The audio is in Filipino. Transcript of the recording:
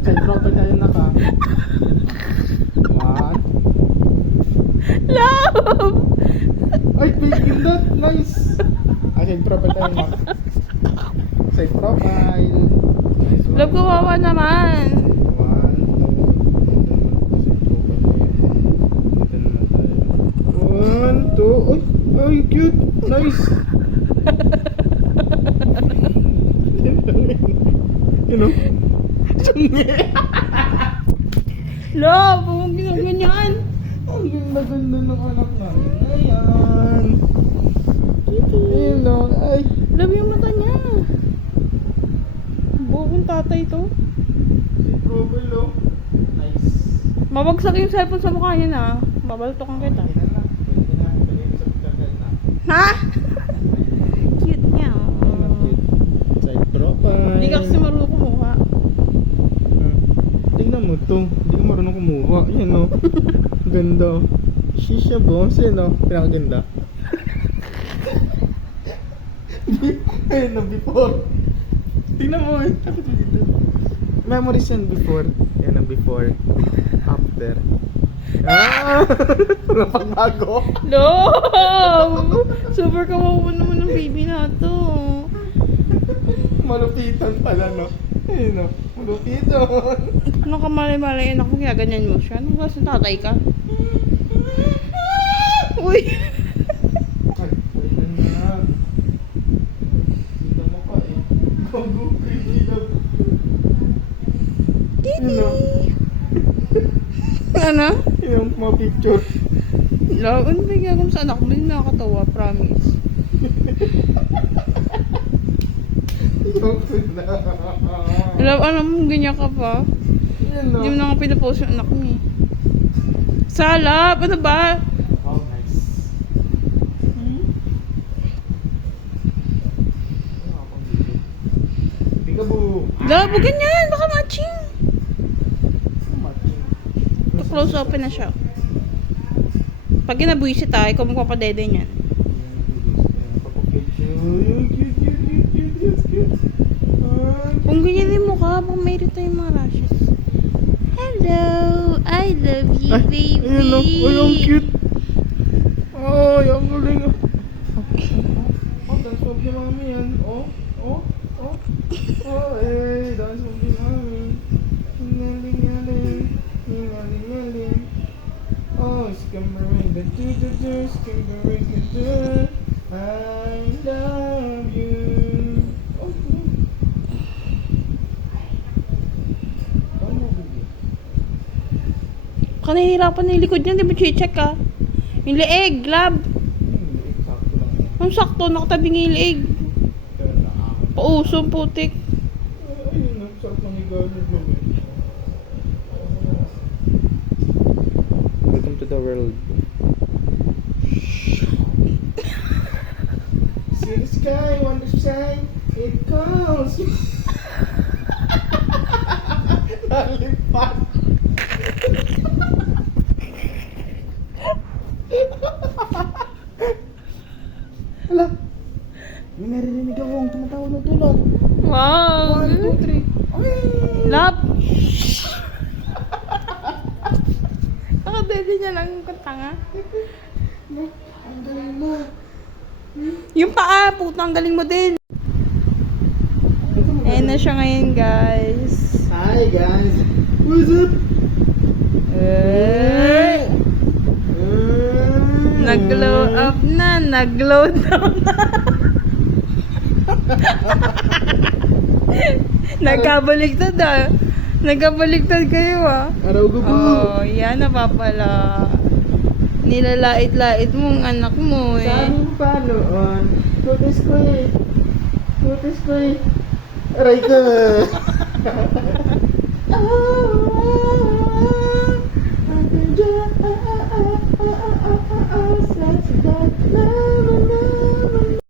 Side profile tayo na ka. One. Love! Ay, pindot. Nice. Side profile tayo na. Side profile. Nice one. Love, kawawa naman. One, two. Dito naman tayo. One, two. Ay, cute. Nice. You know? Love, huwag ginagawa niyan. Ang ganda-ganda ng anak namin. Ayan. Ayun o. Ay. Love yung mata niya. Buong tatay to. Si Trouble o. Nice. Mabagsak yung cellphone sa mukha niya na. Babaltokan kita. Pwede na. Pwede na. Pwede na sa pagkagal na. Ha? Cute niya. Side profile. Hindi ka kasi marunong kumuha. Tingnan mo to. Hindi ka marunong kumuha. Yan o. Ganda. Shisha boss. Yan o. Pinakaganda. Ayun na before. Tingnan mo eh. Kapit mo dito. Memories yan before. Yan ang before. After. Ah! Wala pang bago. Love! Super kawawa naman ng baby na to. Malupitan pala no. Ayun o. Malupitan. Ano ka mali-mali? Anak mo kaya ganyan mo siya? Anong kasi tatay ka? Uy! Ay, ayun na. Kita mo pa eh. Gago, creepy love. Titi! Yun o. Ano? Yung mga picture. Love, ano ba yung gagawin sa anak mo? Hindi nakakatawa, promise. Yung na. Love, alam mo, ganyan ka pa. Yan o. Hindi mo na nga pinapost yung anak mo eh. Salap! Ano ba? Oh, nice. Peekaboo. Love, huwag ganyan! Baka matching! To close open na siya. Pag ginabuisit ikaw magpapadede niyan. Kung ganyanin mo ka, baka may irita yung mga rashes. Hello! I love you, baby! Ayun o. Ay, ang cute. Ay, ang galing. Oh, dance move ni mami yan. Oh. Oh, eh. Dance move ni mami. Ngaling. Ngaling. Oh, skimmering the do. Skimmering the do. I love you. Oh, Baka nahihirapan na yung likod niya, di ba check ka? Yung leeg, lab. Eksakto lang yan. Ang sakto, nakatabi nga yung leeg. Pero nakakot. Pausong putik. Ayun, ang sarap ng higalit mo. Welcome to the world. See the sky, wonder shine, it calls. Nalipat. Hala, may naririnig akong tumatawag na tulog. Wow! 1, 2, 3. Ay! Lab! Nakadede niya lang yung tanga. Ang galing mo. Yung paa, puto, ang galing mo din. Ayan na siya ngayon, guys. Hi guys. What's up? Eh, nag-glow up na, nag-glow down na. Nagkabaliktad ah. Nagkabaliktad kayo ah. Araw ko po. Oh, yan na pa pala. Nilalait-lait mong anak mo Sa eh. aming panoon, putis ko eh. Putis ko eh. Aray ka. Ah.